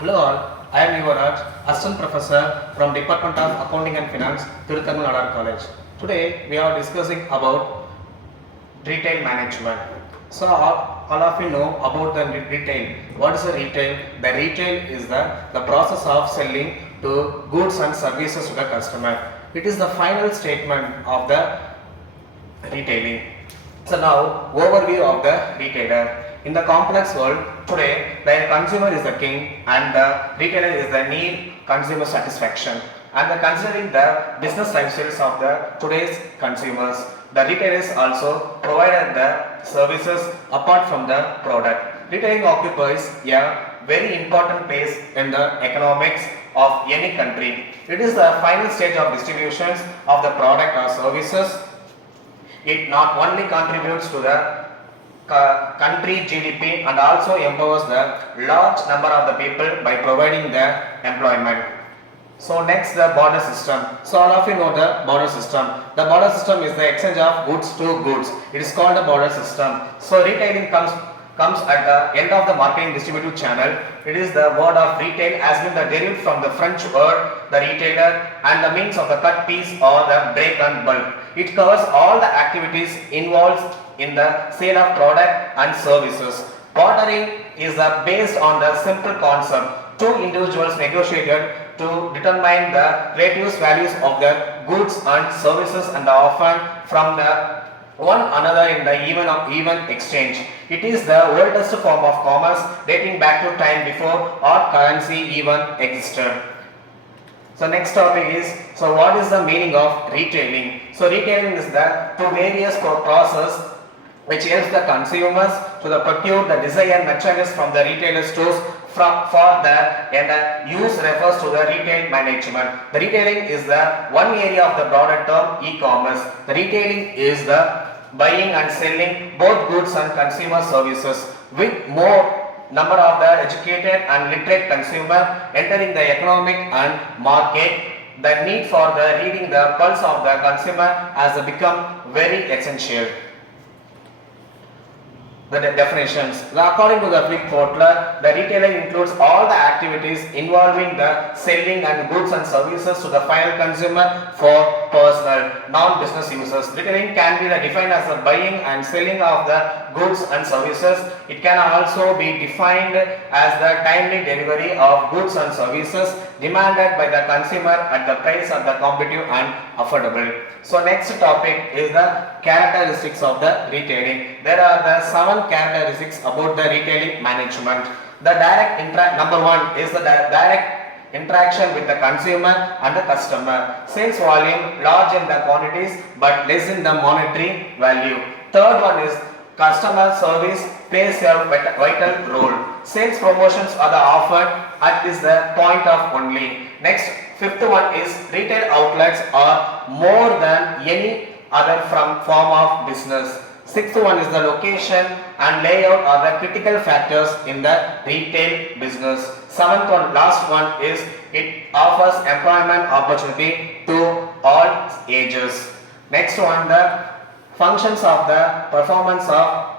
Hello all, I am Yuvaraj, Assistant Professor from Department of Accounting and Finance, Tiruthangal Nadar College. Today we are discussing about retail management. So all of you know about the retail. What is the retail? The retail is the process of selling to goods and services to the customer. It is the final statement of the retailing. So now overview of the retailer. In the complex world today, the consumer is the king and the retailer is the need consumer satisfaction. And the considering the business lifestyles of the today's consumers, the retailers also provided the services apart from the product. Retailing occupies a very important place in the economics of any country. It is the final stage of distributions of the product or services. It not only contributes to the country GDP and also empowers the large number of the people by providing the employment. So next, the border system. So all of you know the border system. The border system is the exchange of goods to goods. It is called the border system. So retailing comes at the end of the marketing distributive channel. It is the word of retail has been derived from the French word the retailer and the means of the cut piece or the break and bulk. It covers all the activities involved in the sale of product and services. Bartering is based on the simple concept. Two individuals negotiated to determine the relative values of their goods and services and often from the one another in the even exchange. It is the oldest form of commerce dating back to time before our currency even existed. So next topic is, so what is the meaning of retailing? So retailing is the two various process which helps the consumers to procure the desired merchandise from the retailer stores for the and use refers to the retail management. The retailing is the one area of the broader term e-commerce. The retailing is the buying and selling both goods and consumer services with more number of the educated and literate consumer entering the economic and market. The need for the reading the pulse of the consumer has become very essential. The definitions. According to the Flick Portler, the retailer includes all the activities involving the selling and goods and services to the final consumer for personal, non-business users. Retailing can be defined as the buying and selling of the goods and services. It can also be defined as the timely delivery of goods and services demanded by the consumer at the price of the competitive and affordable. So next topic is the characteristics of the retailing. There are the 7 characteristics about the retailing management. The number 1 is the direct interaction with the consumer and the customer. Sales volume large in the quantities but less in the monetary value. Third one is customer service plays a vital role. Sales promotions are offered at the point of only. Next, fifth one is retail outlets are more than any other form of business. Sixth one is the location and layout are the critical factors in the retail business. Seventh one, last one is it offers employment opportunity to all ages. Next one, the functions of the performance of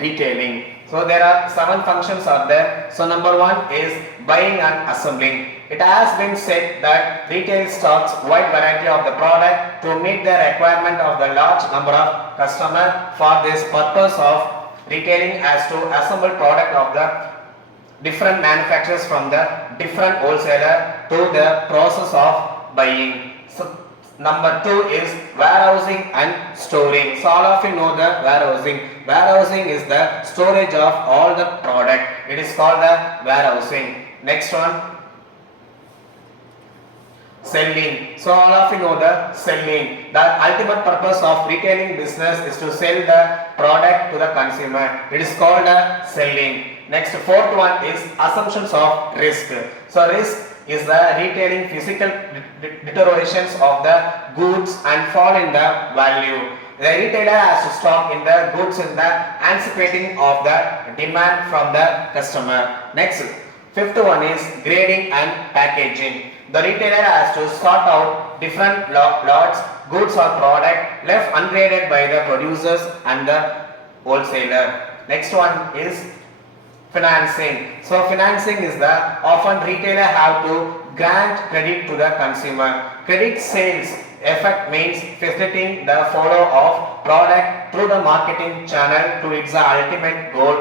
retailing. So there are 7 functions are there. So number 1 is buying and assembling. It has been said that retail stocks wide variety of the product to meet the requirement of the large number of customers. For this purpose of retailing as to assemble product of the different manufacturers from the different wholesaler to the process of buying. So number 2 is warehousing and storing. So all of you know the warehousing. Warehousing is the storage of all the product. It is called the warehousing. Next one, selling. So all of you know the selling. The ultimate purpose of retailing business is to sell the product to the consumer. It is called selling. Next, fourth one is assumptions of risk. So risk is the retailing physical deteriorations of the goods and fall in the value. The retailer has to stock in the goods in the anticipating of the demand from the customer. Next, fifth one is grading and packaging. The retailer has to sort out different lots, goods or product left ungraded by the producers and the wholesaler. Next one is Financing. So financing is the often retailer have to grant credit to the consumer. Credit sales effect means facilitating the follow of product through the marketing channel to its ultimate goal.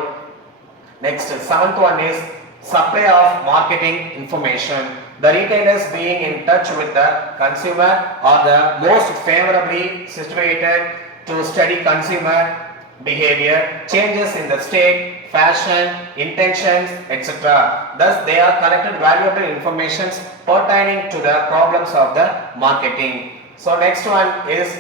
Next, seventh one is supply of marketing information. The retailers being in touch with the consumer are the most favorably situated to study consumer behavior, changes in the state, fashion, intentions, etc. Thus, they are collected valuable information pertaining to the problems of the marketing. So, next one is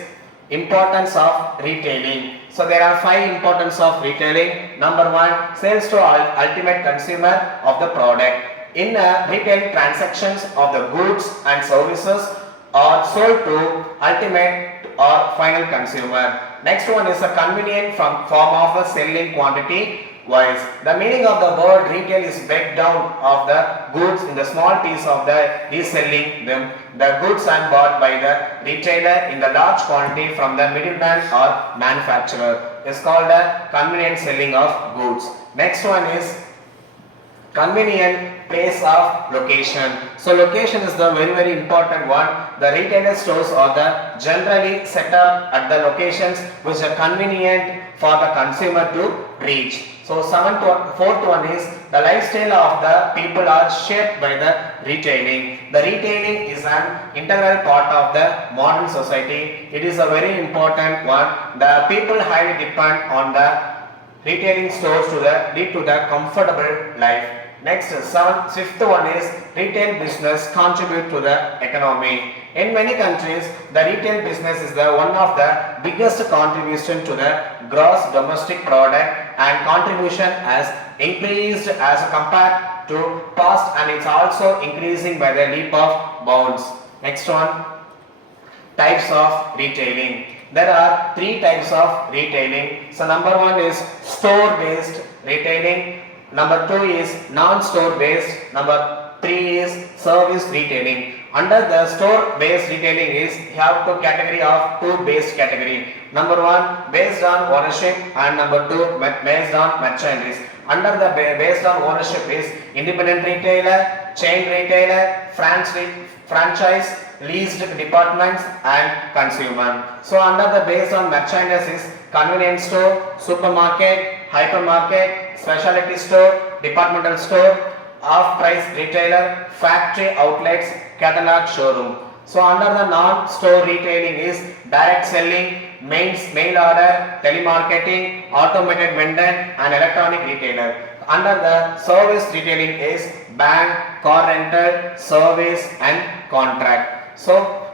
importance of retailing. So there are 5 importance of retailing. Number 1, sales to ultimate consumer of the product. In retail, transactions of the goods and services are sold to ultimate or final consumer. Next one is a convenient form of a selling quantity wise. The meaning of the word retail is breakdown of the goods in the small piece of the reselling them. The goods are bought by the retailer in the large quantity from the middleman or manufacturer. It's called a convenient selling of goods. Next one is convenient place of location. So location is the very important one. The retailer stores are the generally set up at the locations which are convenient for the consumer to reach. So fourth one is the lifestyle of the people are shaped by the retailing. The retailing is an integral part of the modern society. It is a very important one. The people highly depend on the retailing stores to lead to the comfortable life. Next, fifth one is retail business contribute to the economy. In many countries, the retail business is the one of the biggest contribution to the gross domestic product, and contribution has increased as compared to past, and it's also increasing by the leap of bounds. Next one, types of retailing. There are 3 types of retailing. So number 1 is store based retailing. Number 2 is non-store based. Number 3 is service retailing. Under the store based retailing is you have 2 category of 2 based category. Number 1 based on ownership, and number 2 based on merchandise. Under the based on ownership is independent retailer, chain retailer, franchise, leased departments, and consumer. So under the based on merchandise is convenience store, supermarket, hypermarket, specialty store, departmental store, off-price retailer, factory outlets, catalog showroom. So under the non-store retailing is direct selling, mail order, telemarketing, automated vendor, and electronic retailer. Under the service retailing is bank, car rental, service, and contract. So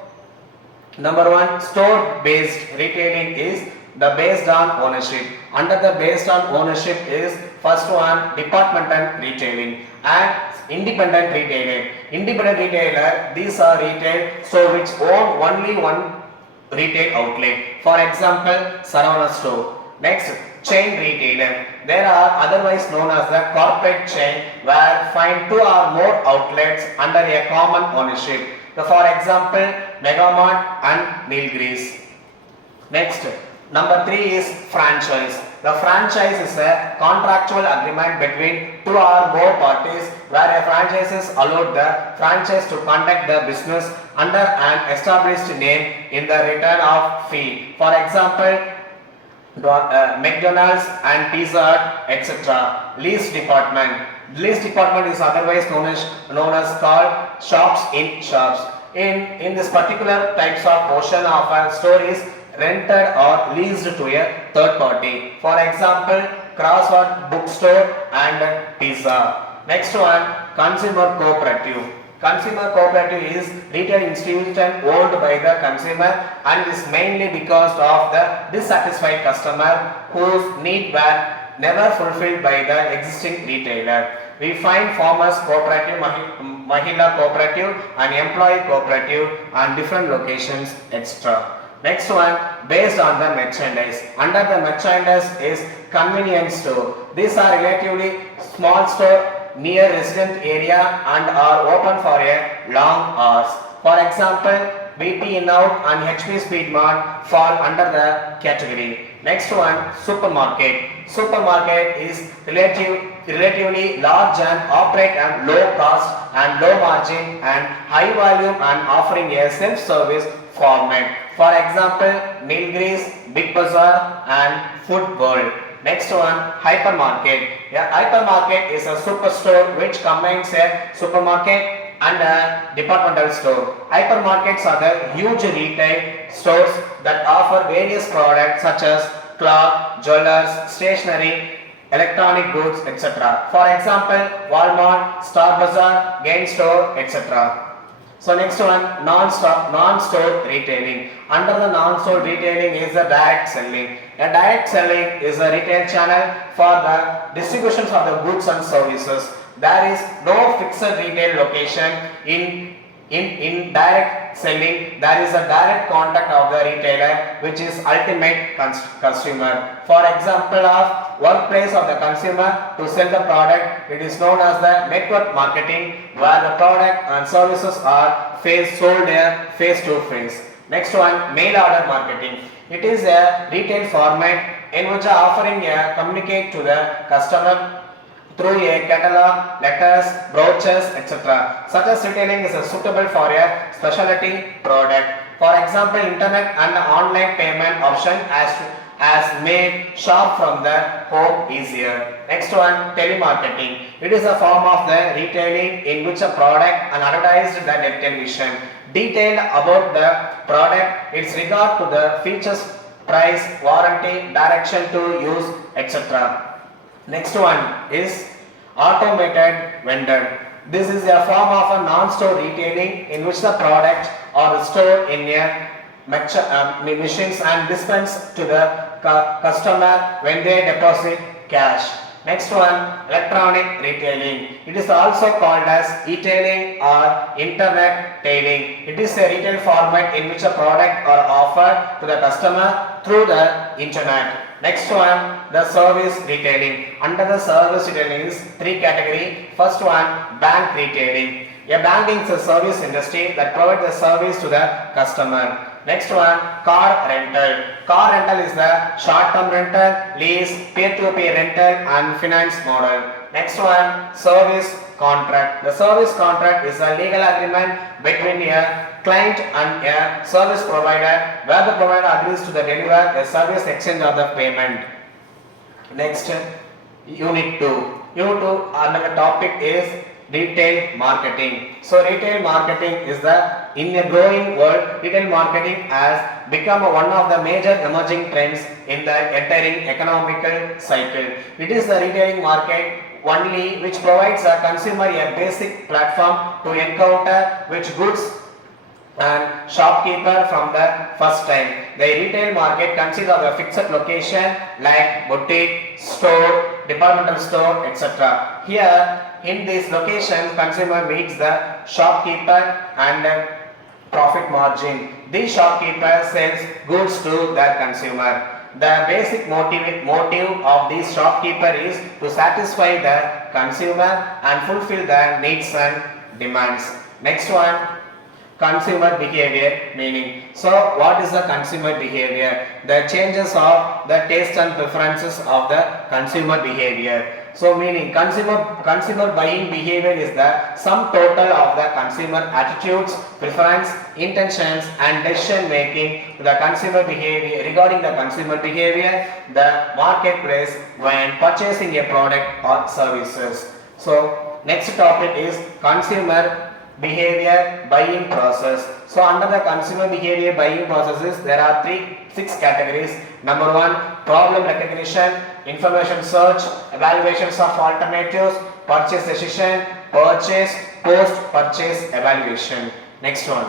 number 1, store based retailing is the based on ownership. Under the based on ownership is first one departmental retailing and independent retailer. Independent retailer, these are retail so which own only one retail outlet. For example, Saravana store. Next, chain retailer. There are otherwise known as the corporate chain where find 2 or more outlets under a common ownership. So for example, Megamart and Nilgiris. Next, number 3 is franchise. The franchise is a contractual agreement between 2 or more parties where a franchise is allowed the franchise to conduct the business under an established name in the return of fee. For example, McDonald's and Pizza Hut, etc. Lease department. Lease department is otherwise known as called shops in shops. In this particular types of portion of a store is rented or leased to a third party. For example, Crossword bookstore and pizza. Next one, consumer cooperative. Consumer cooperative is retail institution owned by the consumer and is mainly because of the dissatisfied customer whose need were never fulfilled by the existing retailer. We find farmers cooperative, Mahila cooperative and employee cooperative and different locations etc. Next one, based on the merchandise. Under the merchandise is convenience store. These are relatively small store near resident area and are open for a long hours. For example, BP In-Out and HP Speed Mart fall under the category. Next one, supermarket. Supermarket is relatively large and operate at low cost and low margin and high volume and offering a self-service format. For example, Nilgiris, Big Bazaar and Food World. Next one, hypermarket. A hypermarket is a superstore which combines a supermarket and a departmental store. Hypermarkets are the huge retail stores that offer various products such as cloth, jewelers, stationery, electronic goods, etc. For example, Walmart, Star Bazaar, Gain Store, etc. So next one, non-store retailing. Under the non-store retailing is the direct selling. A direct selling is a retail channel for the distributions of the goods and services. There is no fixed retail location in direct selling. There is a direct contact of the retailer which is ultimate consumer. For example of workplace of the consumer to sell the product, it is known as the network marketing where the product and services are sold face to face. Next one, mail order marketing. It is a retail format in which offering communicate to the customer through a catalog, letters, brochures, etc. Such as retailing is suitable for a specialty product. For example, internet and online payment option has made shop from the home easier. Next one, telemarketing. It is a form of the retailing in which a product and advertised the television. Detail about the product, its regard to the features, price, warranty, direction to use, etc. Next one is automated vendor. This is a form of a non-store retailing in which the product are stored in a machines and dispensed to the customer when they deposit cash. Next one, electronic retailing. It is also called as e-tailing or internet tailing. It is a retail format in which a product are offered to the customer through the internet. Next one, the service retailing. Under the service retailing is three categories. First one, bank retailing. A bank is a service industry that provides the service to the customer. Next one, car rental. Car rental is the short-term rental, lease, peer-to-peer rental and finance model. Next one, service contract. The service contract is a legal agreement between a client and a service provider where the provider agrees to deliver a service exchange of the payment. Next, Unit 2. Unit 2 under the topic is retail marketing. So retail marketing is in a growing world, retail marketing has become one of the major emerging trends in the entering economical cycle. It is the retailing market only which provides a consumer a basic platform to encounter which goods and shopkeeper from the first time. The retail market consists of a fixed location like boutique, store, departmental store, etc. Here in this location, consumer meets the shopkeeper and profit margin. This shopkeeper sells goods to the consumer. The basic motive of this shopkeeper is to satisfy the consumer and fulfill the needs and demands. Next one, consumer behavior meaning. So what is the consumer behavior? The changes of the taste and preferences of the consumer behavior. So meaning consumer buying behavior is the sum total of the consumer attitudes, preference, intentions and decision making to the consumer behavior. Regarding the consumer behavior, the marketplace when purchasing a product or services. So next topic is consumer behavior buying process. So under the consumer behavior buying processes, there are six categories. Number one, problem recognition, information search, evaluations of alternatives, purchase decision, purchase, post-purchase evaluation. Next one.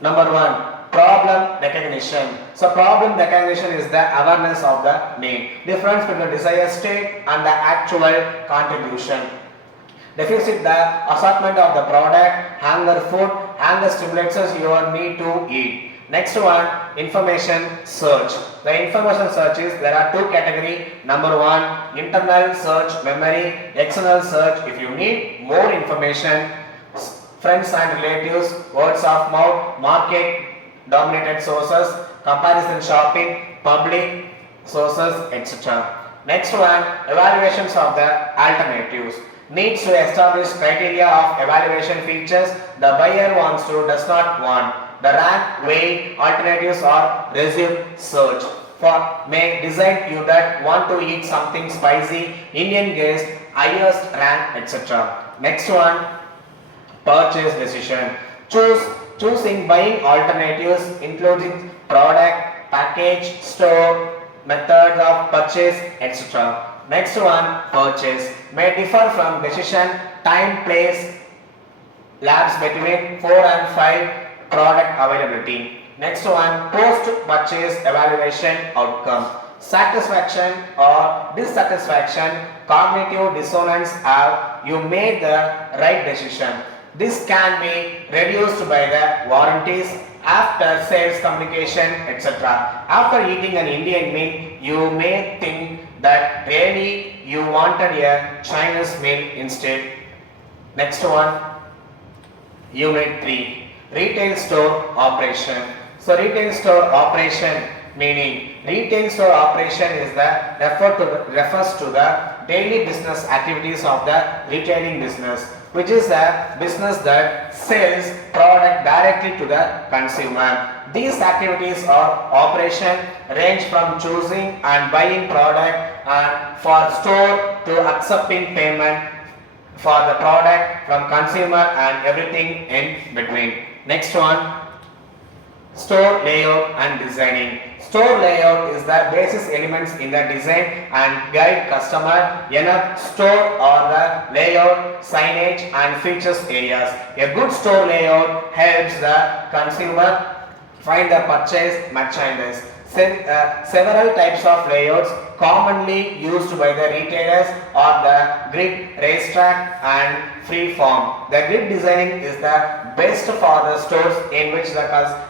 Number one, problem recognition. So problem recognition is the awareness of the need. Difference between the desired state and the actual contribution. Deficit the assortment of the product, hunger food, hunger stimulates your need to eat. Next one, information search. The information search is there are two categories. Number one, internal search memory, external search. If you need more information friends and relatives, words of mouth, market dominated sources, comparison shopping, public sources, etc. Next one, evaluations of the alternatives. Needs to establish criteria of evaluation features the buyer wants to, does not want. The rank, weight, alternatives or resume search. For may decide you that want to eat something spicy, Indian guest, highest rank, etc. Next one, purchase decision. Choosing buying alternatives including product, package, store, methods of purchase, etc. Next one, purchase may differ from decision, time, place, labs between 4 and 5 product availability. Next one, post purchase evaluation outcome. Satisfaction or dissatisfaction, cognitive dissonance, have you made the right decision? This can be reduced by the warranties, after sales communication, etc. After eating an Indian meal, you may think that really you wanted a Chinese meal instead. Next one, Unit 3, retail store operation. So retail store operation meaning retail store operation is the refers to the daily business activities of the retailing business, which is a business that sells product directly to the consumer. These activities or operation range from choosing and buying product and for store to accepting payment for the product from consumer and everything in between. Next one, store layout and designing. Store layout is the basis elements in the design and guide customer enough store or the layout, signage and features areas. A good store layout helps the consumer find the purchase merchandise. Several types of layouts commonly used by the retailers are the grid, racetrack and freeform. The grid designing is the best for the stores in which the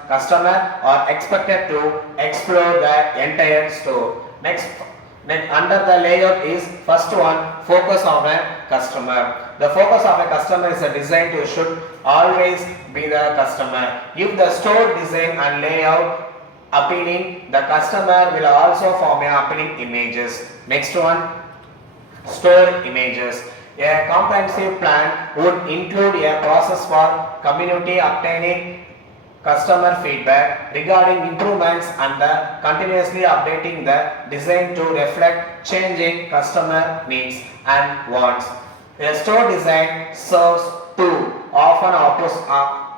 customer are expected to explore the entire store. Next, under the layout is first one, focus on a customer. The focus of a customer is a design to should always be the customer. If the store design and layout appealing, the customer will also form a appealing images. Next one, store images. A comprehensive plan would include a process for community obtaining customer feedback regarding improvements and continuously updating the design to reflect changing customer needs and wants. A store design serves two often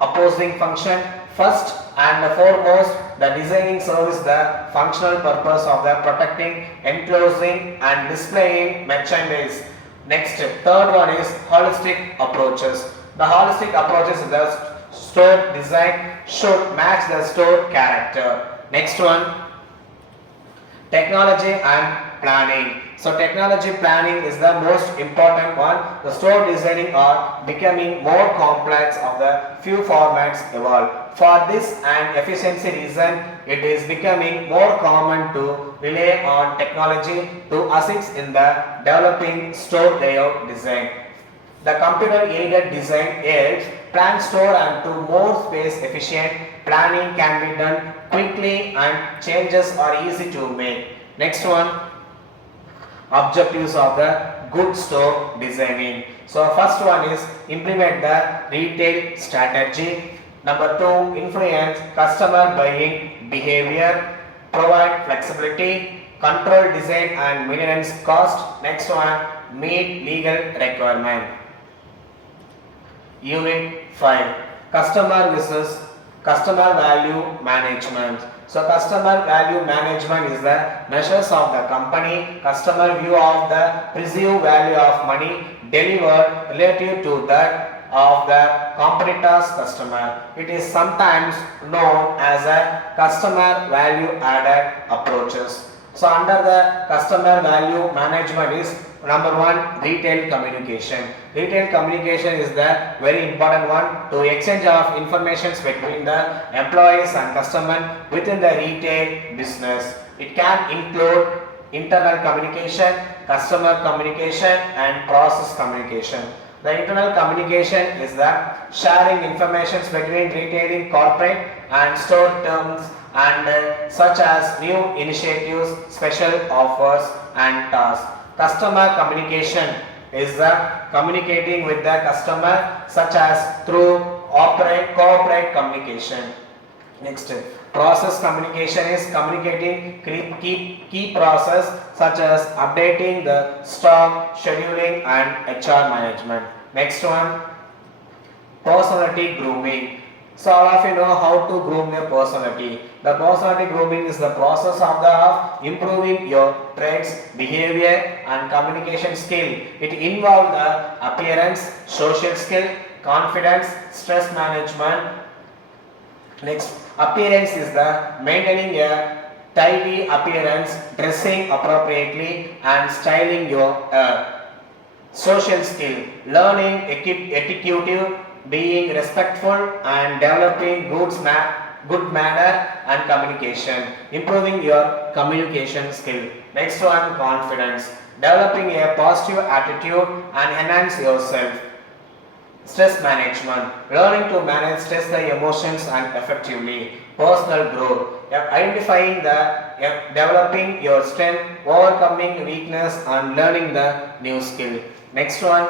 opposing function. First and foremost, the designing serves the functional purpose of the protecting, enclosing and displaying merchandise. Next, third one is holistic approaches. The holistic approaches is the store design should match the store character. Next one, technology and planning. So technology planning is the most important one. The store designing are becoming more complex of the few formats evolve. For this and efficiency reason, it is becoming more common to rely on technology to assist in the developing store layout design. The computer aided design helps plan store and to more space efficient. Planning can be done quickly and changes are easy to make. Next one, objectives of the good store designing. So first one is implement the retail strategy. Number 2, influence customer buying behavior, provide flexibility, control design and maintenance cost. Next one, meet legal requirement. Unit 5, customer versus customer value management. So customer value management is the measures of the company customer view of the perceived value of money delivered relative to that of the competitor's customer. It is sometimes known as a customer value added approaches. So under the customer value management is number 1, retail communication. Retail communication is the very important one to exchange of information between the employees and customer within the retail business. It can include internal communication, customer communication and process communication. The internal communication is the sharing information between retailing, corporate and store terms and such as new initiatives, special offers and tasks. Customer communication is the communicating with the customer such as through corporate communication. Next, process communication is communicating key process such as updating the stock, scheduling and HR management. Next one, personality grooming. So all of you know how to groom your personality. The personality grooming is the process of improving your traits, behavior and communication skill. It involves the appearance, social skill, confidence, stress management. Next, appearance is the maintaining a tidy appearance, dressing appropriately and styling your social skill, learning etiquette, being respectful and developing good manner and communication, improving your communication skill. Next one, confidence, developing a positive attitude and enhance yourself. Stress management, learning to manage stress the emotions and effectively. Personal growth, identifying developing your strength, overcoming weakness and learning the new skill. Next one,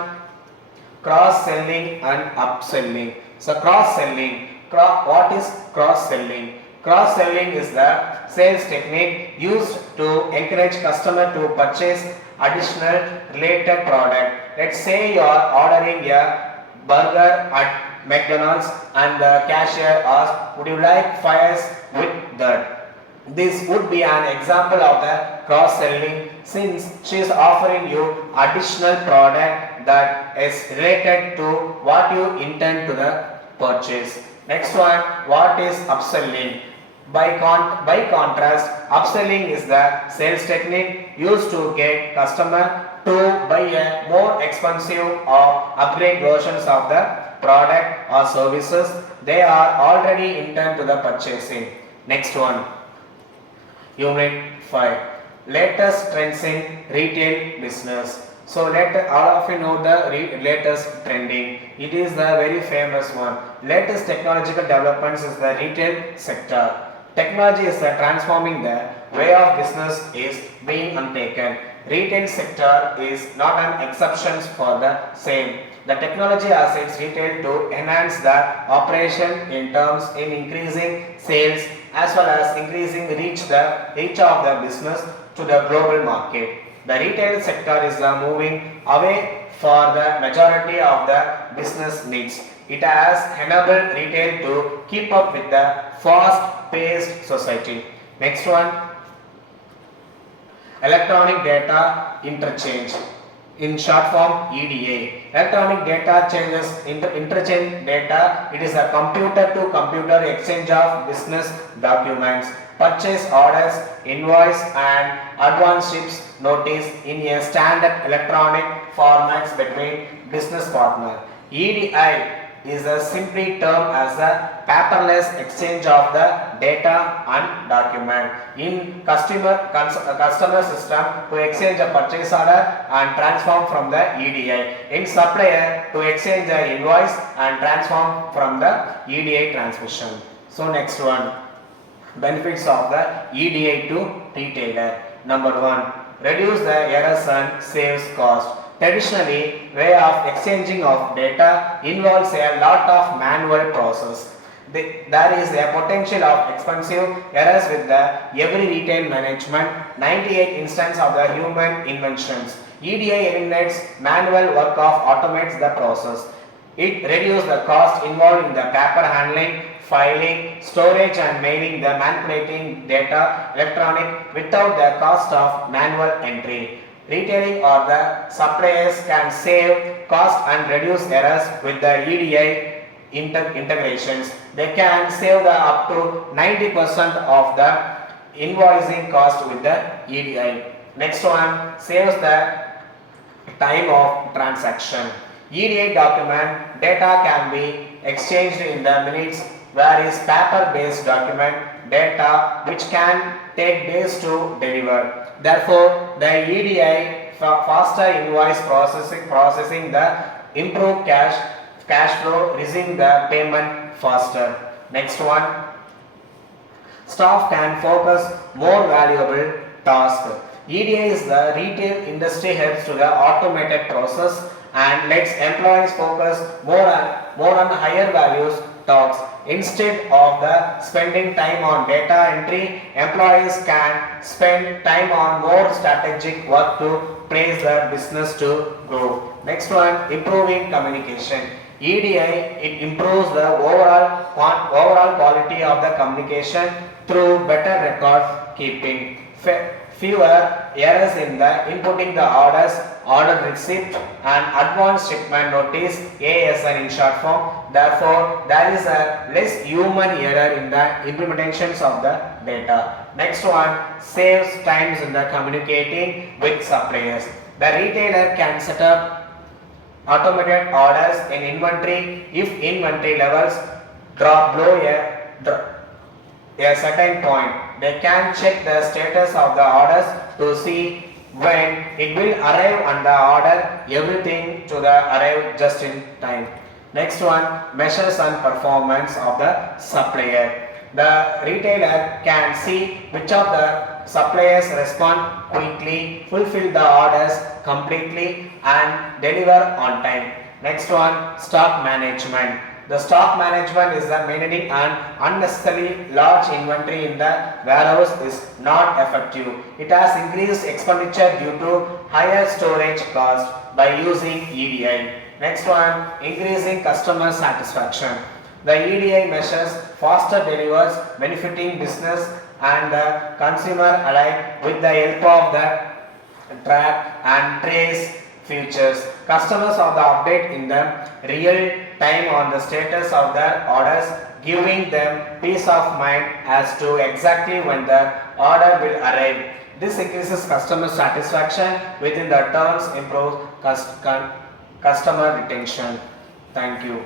cross-selling and upselling. So cross-selling, what is cross-selling? Cross-selling is the sales technique used to encourage customer to purchase additional related product. Let's say you are ordering a burger at McDonald's and the cashier asks, would you like fries with that? This would be an example of the cross-selling since she is offering you additional product that is related to what you intend to the purchase. Next one, what is upselling? By contrast, upselling is the sales technique used to get customer to buy a more expensive or upgrade versions of the product or services they are already intend to the purchasing. Next one, Unit 5, latest trends in retail business. So all of you know the latest trending. It is the very famous one. Latest technological developments is the retail sector. Technology is transforming the way of business is being undertaken. Retail sector is not an exception for the same. The technology assets retail to enhance the operation in terms in increasing sales as well as increasing reach of the business to the global market. The retail sector is moving away for the majority of the business needs. It has enabled retail to keep up with the fast-paced society. Next one, electronic data interchange. In short form, EDA. Electronic data interchange data. It is a computer-to-computer exchange of business documents, purchase orders, invoice and advance ships notice in a standard electronic formats between business partner. EDI is a simply termed as a paperless exchange of the data and document in customer system to exchange a purchase order and transform from the EDI, in supplier to exchange the invoice and transform from the EDI transmission. So next one, benefits of the EDI to retailer. Number 1, reduce the errors and saves cost. Traditionally, way of exchanging of data involves a lot of manual process. There is a potential of expensive errors with the every retail management, 98 instances of the human inventions. EDI eliminates manual work of automates the process. It reduces the cost involved in the paper handling, filing, storage and mailing the manipulating data electronic without the cost of manual entry. Retailing or the suppliers can save cost and reduce errors with the EDI integrations. They can save the up to 90% of the invoicing cost with the EDI. Next one, saves the time of transaction. EDI document data can be exchanged in the minutes, whereas paper-based document data which can take days to deliver. Therefore, the EDI faster invoice processing the improve cash flow, receive the payment faster. Next one, staff can focus more valuable tasks. EDA is the retail industry helps to the automated process and lets employees focus more on higher values tasks. Instead of the spending time on data entry, employees can spend time on more strategic work to praise the business to grow. Next one, improving communication. EDI, it improves the overall quality of the communication through better record keeping, fewer errors in the inputting the orders, order receipt and advance shipment notice, ASN in short form. Therefore, there is a less human error in the implementations of the data. Next one, saves times in the communicating with suppliers. The retailer can set up automated orders in inventory if inventory levels drop below a certain point. They can check the status of the orders to see when it will arrive and the order everything to the arrive just in time. Next one, measures and performance of the supplier. The retailer can see which of the suppliers respond quickly, fulfill the orders completely and deliver on time. Next one, stock management. The stock management is the maintaining an unnecessarily large inventory in the warehouse is not effective. It has increased expenditure due to higher storage cost by using EDI. Next one, increasing customer satisfaction. The EDI measures faster delivers, benefiting business and the consumer alike with the help of the track and trace features. Customers of the update in the real time on the status of their orders, giving them peace of mind as to exactly when the order will arrive. This increases customer satisfaction within the terms, improves customer retention. Thank you.